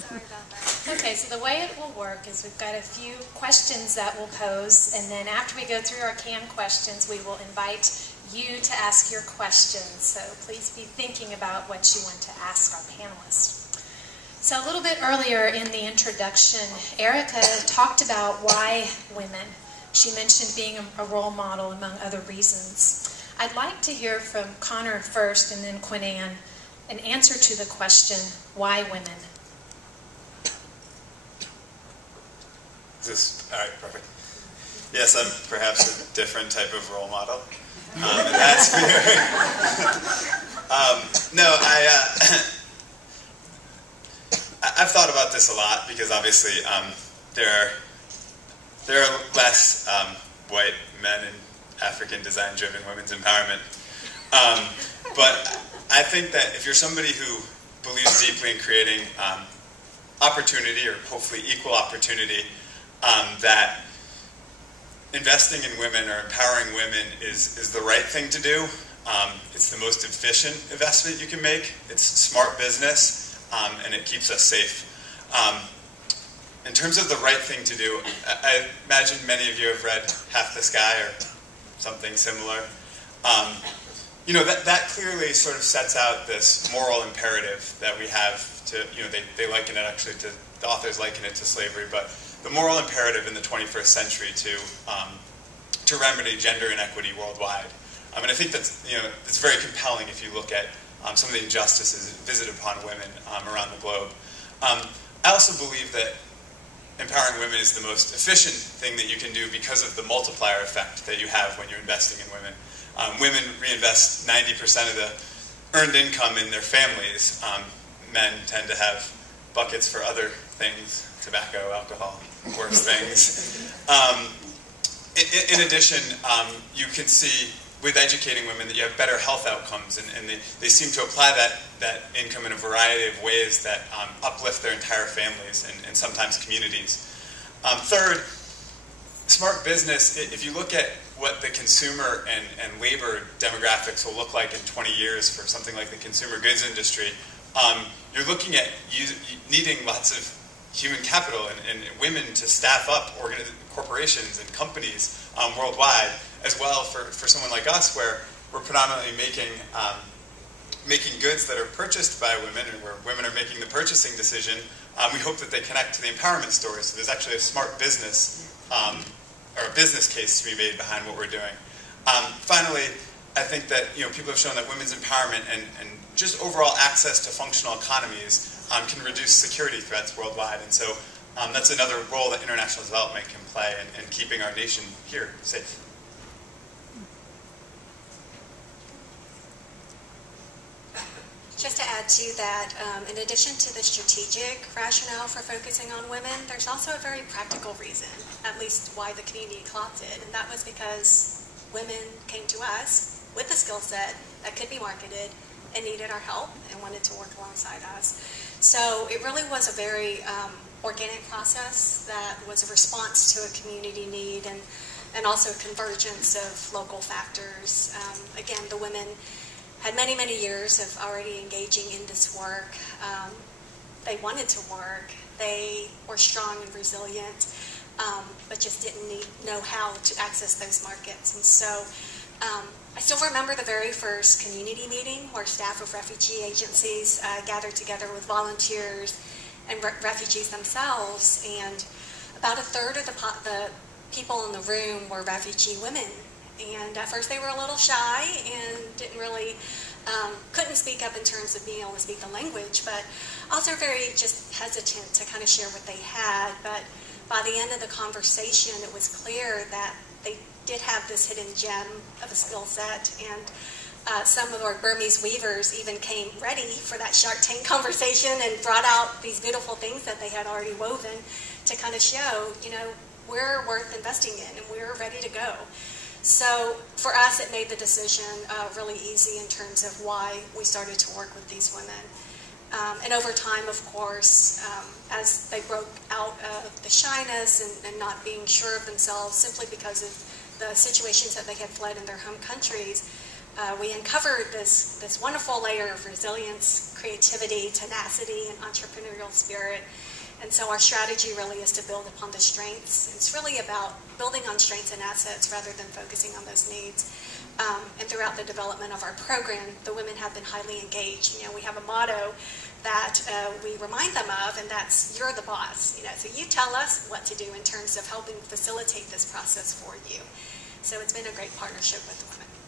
Sorry about that. Okay, so the way it will work is we've got a few questions that we'll pose, and then after we go through our canned questions, we will invite you to ask your questions. So please be thinking about what you want to ask our panelists. So a little bit earlier in the introduction, Erica talked about why women. She mentioned being a role model among other reasons. I'd like to hear from Connor first and then Quinn Ann an answer to the question, why women? Is this, all right, perfect. Yes, I'm perhaps a different type of role model. And that's no, I've thought about this a lot because obviously there are less white men in African design-driven women's empowerment. But I think that if you're somebody who believes deeply in creating opportunity, or hopefully equal opportunity, that investing in women or empowering women is the right thing to do. It's the most efficient investment you can make. It's smart business, and it keeps us safe. In terms of the right thing to do, I imagine many of you have read Half the Sky or something similar. You know, that clearly sort of sets out this moral imperative that we have to, you know, they liken it actually to, the authors liken it to slavery, but the moral imperative in the 21st century to remedy gender inequity worldwide. And I think that's, you know, it's very compelling if you look at some of the injustices visited upon women around the globe. I also believe that empowering women is the most efficient thing that you can do because of the multiplier effect that you have when you're investing in women. Women reinvest 90% of the earned income in their families. Men tend to have buckets for other things, tobacco, alcohol, worse things. In addition, you can see with educating women that you have better health outcomes, and they seem to apply that income in a variety of ways that uplift their entire families and sometimes communities. Third, smart business, if you look at what the consumer and labor demographics will look like in 20 years for something like the consumer goods industry, you're looking at needing lots of human capital and women to staff up corporations and companies worldwide, as well for someone like us, where we're predominantly making goods that are purchased by women, and where women are making the purchasing decision. We hope that they connect to the empowerment story. So there's actually a smart business or a business case to be made behind what we're doing. Finally, I think that, you know, people have shown that women's empowerment and just overall access to functional economies can reduce security threats worldwide. And so that's another role that international development can play in keeping our nation here safe. Just to add to that, in addition to the strategic rationale for focusing on women, there's also a very practical reason, at least why the community clocked it, and that was because women came to us with a skill set that could be marketed and needed our help and wanted to work alongside us. So it really was a very organic process that was a response to a community need and also a convergence of local factors. Again, the women had many, many years of already engaging in this work. They wanted to work. They were strong and resilient, but just didn't know how to access those markets. And so I still remember the very first community meeting where staff of refugee agencies gathered together with volunteers and refugees themselves, and about a third of the people in the room were refugee women. And at first they were a little shy and didn't really, couldn't speak up in terms of being able to speak the language, but also very just hesitant to kind of share what they had. But by the end of the conversation, it was clear that they did have this hidden gem of a skill set, and some of our Burmese weavers even came ready for that Shark Tank conversation and brought out these beautiful things that they had already woven to kind of show, you know, we're worth investing in and we're ready to go. So for us, it made the decision really easy in terms of why we started to work with these women. And over time, of course, as they broke out of the shyness and not being sure of themselves simply because of the situations that they had fled in their home countries, we uncovered this wonderful layer of resilience, creativity, tenacity, and entrepreneurial spirit. And so our strategy really is to build upon the strengths. It's really about building on strengths and assets rather than focusing on those needs. And throughout the development of our program, the women have been highly engaged. You know, we have a motto that we remind them of, and that's, you're the boss. You know, so you tell us what to do in terms of helping facilitate this process for you. So it's been a great partnership with the women.